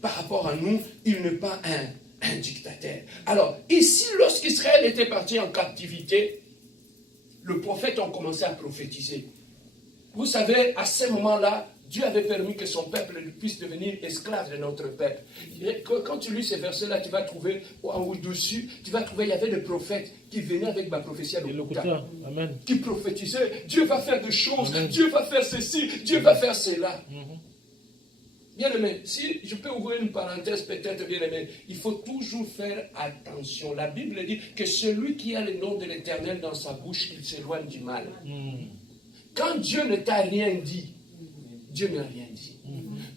par rapport à nous, il n'est pas un dictateur. Alors, ici, lorsqu'Israël était parti en captivité, le prophète a commencé à prophétiser. Vous savez, à ce moment-là, Dieu avait permis que son peuple puisse devenir esclave de notre peuple. Et quand tu lis ces versets-là, tu vas trouver, en au-dessus, tu vas trouver, il y avait des prophètes qui venaient avec ma prophétie à l'hôpital. Amen. Qui prophétisaient, Dieu va faire des choses, Amen. Dieu va faire ceci, Dieu va faire cela. Bien aimé, si je peux ouvrir une parenthèse peut-être, bien aimé, il faut toujours faire attention. La Bible dit que celui qui a le nom de l'Éternel dans sa bouche, il s'éloigne du mal. Quand Dieu ne t'a rien dit, Dieu n'a rien dit.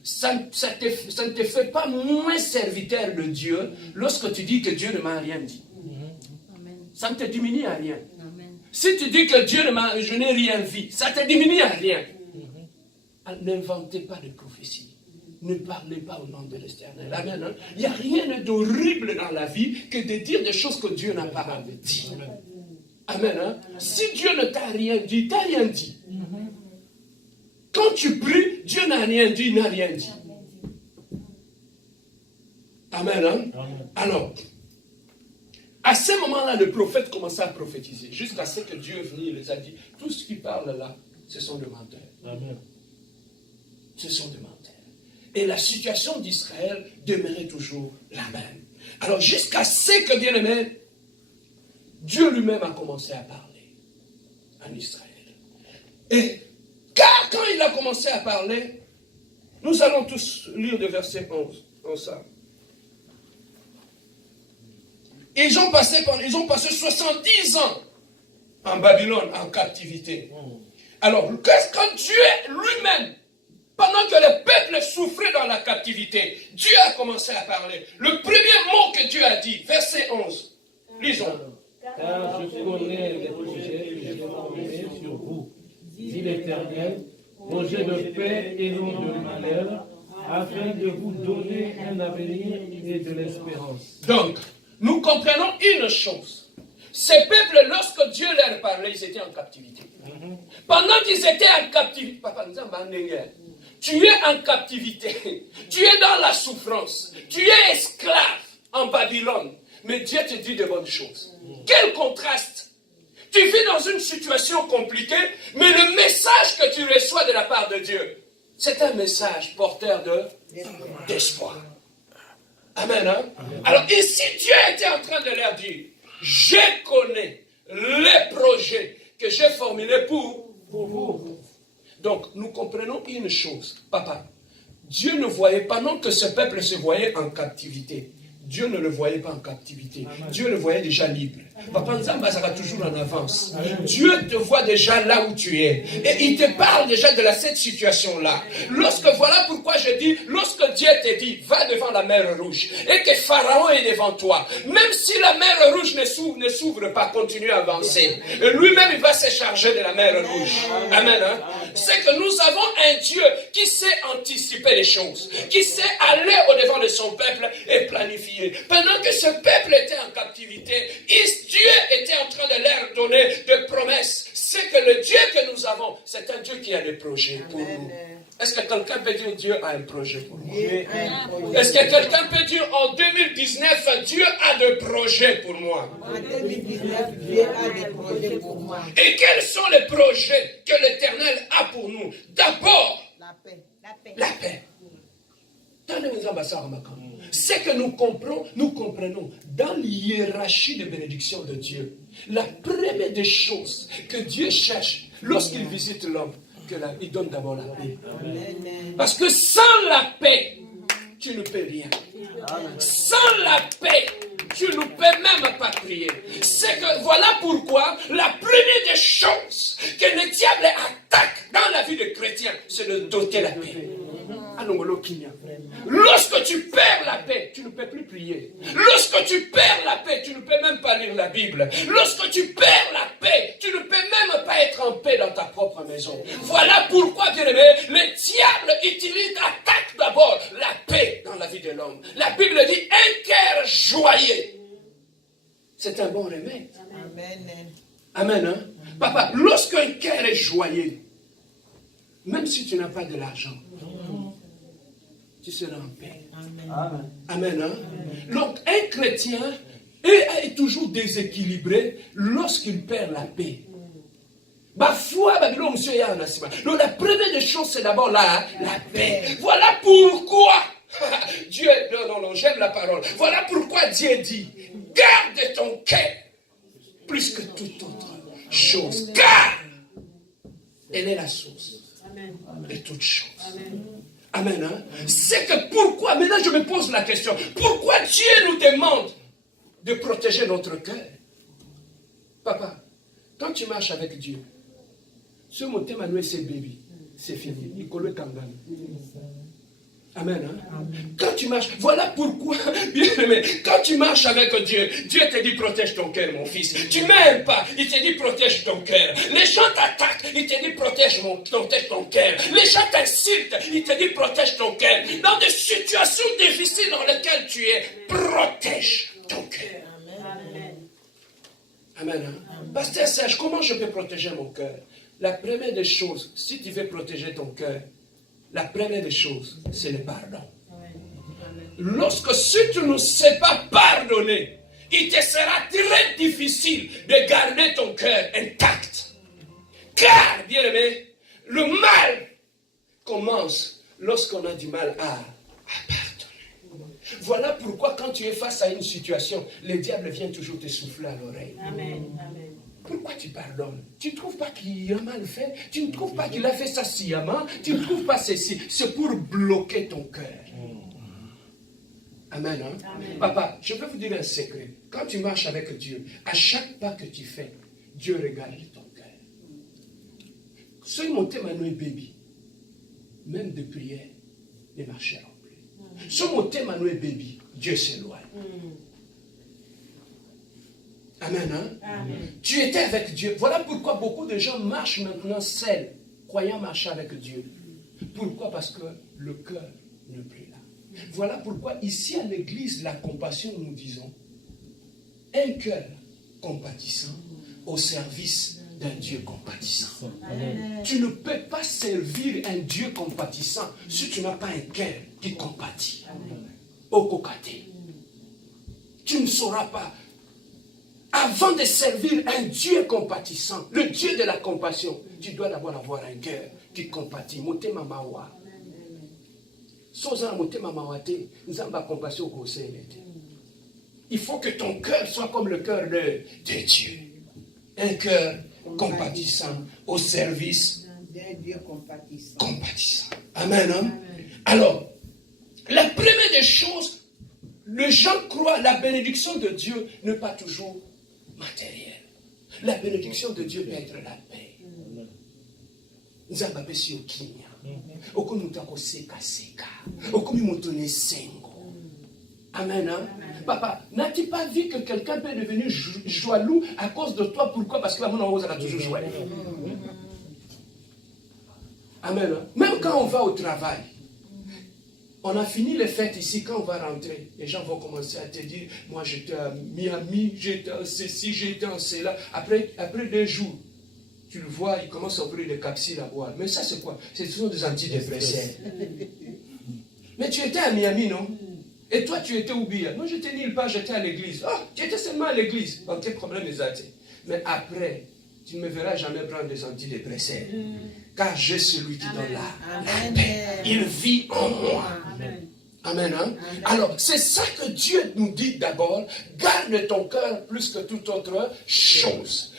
Ça ne te fait pas moins serviteur de Dieu lorsque tu dis que Dieu ne m'a rien dit. Ça ne te diminue à rien. Si tu dis que je n'ai rien vu, ça ne te diminue à rien. N'inventez pas de prophétie. Ne parlez pas au nom de l'Éternel. Amen. Hein? Il n'y a rien d'horrible dans la vie que de dire des choses que Dieu n'a pas dit. Amen. Hein? Si Dieu ne t'a rien dit, t'as rien dit. Quand tu pries, Dieu n'a rien dit, il n'a rien dit. Amen. Hein? Alors, à ce moment-là, le prophète commençait à prophétiser, jusqu'à ce que Dieu venait, il les a dit, tout ce qui parle là, ce sont des menteurs. Amen. Ce sont des menteurs. Et la situation d'Israël demeurait toujours la même. Alors, jusqu'à ce que, bien aimé, Dieu lui-même a commencé à parler en Israël. Et car quand il a commencé à parler, nous allons tous lire le verset 11. Ça. Ils ont passé 70 ans en Babylone, en captivité. Alors, quand Dieu lui-même, pendant que le peuple souffrait dans la captivité, Dieu a commencé à parler. Le premier mot que Dieu a dit, verset 11, lisons. Car je connais les projets que j'ai formés sur vous, dit l'Éternel, projets de paix et non de malheur, afin de vous donner un avenir et de l'espérance. Donc, nous comprenons une chose. Ces peuples, lorsque Dieu leur parlait, ils étaient en captivité. Pendant qu'ils étaient en captivité, papa nous a tu es en captivité, tu es dans la souffrance, tu es esclave en Babylone, mais Dieu te dit de bonnes choses. Quel contraste! Tu vis dans une situation compliquée, mais le message que tu reçois de la part de Dieu, c'est un message porteur d'espoir. Amen. Hein? Alors ici, Dieu était en train de leur dire, je connais les projets que j'ai formulés pour vous. Donc, nous comprenons une chose. Papa, Dieu ne voyait pas, non que ce peuple se voyait en captivité. Dieu ne le voyait pas en captivité. Dieu le voyait déjà libre. Papa Nzamba sera toujours en avance. Dieu te voit déjà là où tu es. Et il te parle déjà de cette situation-là. Voilà pourquoi je dis, lorsque Dieu te dit, va devant la mer Rouge, et que Pharaon est devant toi, même si la mer Rouge ne s'ouvre pas, continue à avancer. Et lui-même, il va se charger de la mer Rouge. Amen. Hein? C'est que nous avons un Dieu qui sait anticiper les choses, qui sait aller au-devant de son peuple et planifier. Pendant que ce peuple était en captivité, Dieu était en train de leur donner des promesses. C'est que le Dieu que nous avons, c'est un Dieu qui a des projets pour nous. Est-ce que quelqu'un peut dire Dieu a un projet pour moi? Est-ce que quelqu'un peut dire en 2019, Dieu a des projets pour moi? En 2019, Dieu a des projets pour moi. Et quels sont les projets que l'Éternel a pour nous? D'abord, la paix. La paix. C'est que nous comprenons dans l'hiérarchie de bénédiction de Dieu, la première des choses que Dieu cherche lorsqu'il visite l'homme, il donne d'abord la paix. Parce que sans la paix, tu ne peux rien. Sans la paix, tu ne peux même pas prier. C'est que voilà pourquoi la première des choses que le diable attaque dans la vie des chrétiens, c'est de doter la paix. Lorsque tu perds la paix, tu ne peux plus prier. Lorsque tu perds la paix, tu ne peux même pas lire la Bible. Lorsque tu perds la paix, tu ne peux même pas être en paix dans ta propre maison. Voilà pourquoi, bien aimé, le diable attaque d'abord la paix dans la vie de l'homme. La Bible dit un cœur joyeux. C'est un bon remède. Amen. Amen. Hein? Papa, lorsqu'un cœur est joyeux, même si tu n'as pas de l'argent, tu seras en paix. Amen. Amen. Hein? Donc, un chrétien est toujours déséquilibré lorsqu'il perd la paix. Donc, la première des choses, c'est d'abord la paix. Voilà pourquoi Dieu, non, j'aime la parole. Voilà pourquoi Dieu dit, garde ton cœur plus que toute autre chose. Car elle est la source de toutes choses. Amen. Hein? C'est que pourquoi, maintenant je me pose la question, pourquoi Dieu nous demande de protéger notre cœur? Papa, quand tu marches avec Dieu, ce mot Emmanuel c'est bébé, c'est fini. Nicolas Kangani. Amen. Hein? Quand tu marches, voilà pourquoi, bien aimé, quand tu marches avec Dieu, Dieu te dit protège ton cœur, mon fils. Tu m'aimes pas, il te dit protège ton cœur. Les gens t'attaquent, il te dit protège ton cœur. Les gens t'insultent, il te dit protège ton cœur. Dans des situations difficiles dans lesquelles tu es, protège ton cœur. Amen. Hein? Pasteur Serge, comment je peux protéger mon cœur? La première des choses, si tu veux protéger ton cœur, la première des choses, c'est le pardon. Lorsque si tu ne sais pas pardonner, il te sera très difficile de garder ton cœur intact. Car, bien aimé, le mal commence lorsqu'on a du mal à pardonner. Voilà pourquoi quand tu es face à une situation, le diable vient toujours te souffler à l'oreille. Amen. Amen. Pourquoi tu pardonnes? Tu ne trouves pas qu'il a mal fait? Tu ne trouves pas qu'il a fait ça sciemment? Tu ne trouves pas ceci? C'est pour bloquer ton cœur. Amen, hein? Amen. Papa, je peux vous dire un secret. Quand tu marches avec Dieu, à chaque pas que tu fais, Dieu regarde ton cœur. Celui mon Emmanuel baby, même de prière, ne marcheront plus. Ce mon Emmanuel baby, Dieu s'éloigne. Amen, hein? Amen. Tu étais avec Dieu. Voilà pourquoi beaucoup de gens marchent maintenant seuls, croyant marcher avec Dieu. Pourquoi? Parce que le cœur n'est plus là. Voilà pourquoi ici à l'église, la compassion, nous disons, un cœur compatissant au service d'un Dieu compatissant. Amen. Tu ne peux pas servir un Dieu compatissant si tu n'as pas un cœur qui compatit. Au cocaté. Tu ne sauras pas. Avant de servir un Dieu compatissant, le Dieu de la compassion, tu dois d'abord avoir un cœur qui compatit. Motema mawa. Soza motema mawate, nzamba compassion koselete. Il faut que ton cœur soit comme le cœur de Dieu. Un cœur compatissant au service D'un Dieu compatissant. compatissant. Amen. Hein? Alors, la première des choses, les gens croient la bénédiction de Dieu n'est pas toujours matérielle. La bénédiction de Dieu peut être la paix. Nzamba pesi okinya. Okumutako seka seka. Okumutone sengo. Amen. Hein? Papa, n'as-tu pas vu que quelqu'un peut devenir jaloux à cause de toi? Pourquoi? Parce que la monnaie rose a toujours joué. Amen. Hein? Même quand on va au travail, on a fini les fêtes ici, quand on va rentrer, les gens vont commencer à te dire, moi j'étais à Miami, j'étais en ceci, j'étais en cela. Après 2 jours, tu le vois, il commence à ouvrir des capsules à boire. Mais ça c'est quoi? Ce sont des antidépresseurs. Mais tu étais à Miami, non? Et toi tu étais où bien? Non, j'étais nulle part, j'étais à l'église. Oh, tu étais seulement à l'église. Donc quel problème est-ce? Mais après, tu ne me verras jamais prendre des antidépresseurs. Car j'ai celui qui donne la paix. Il vit en moi. Amen. Amen. Hein? Alors, c'est ça que Dieu nous dit d'abord. Garde ton cœur plus que toute autre chose.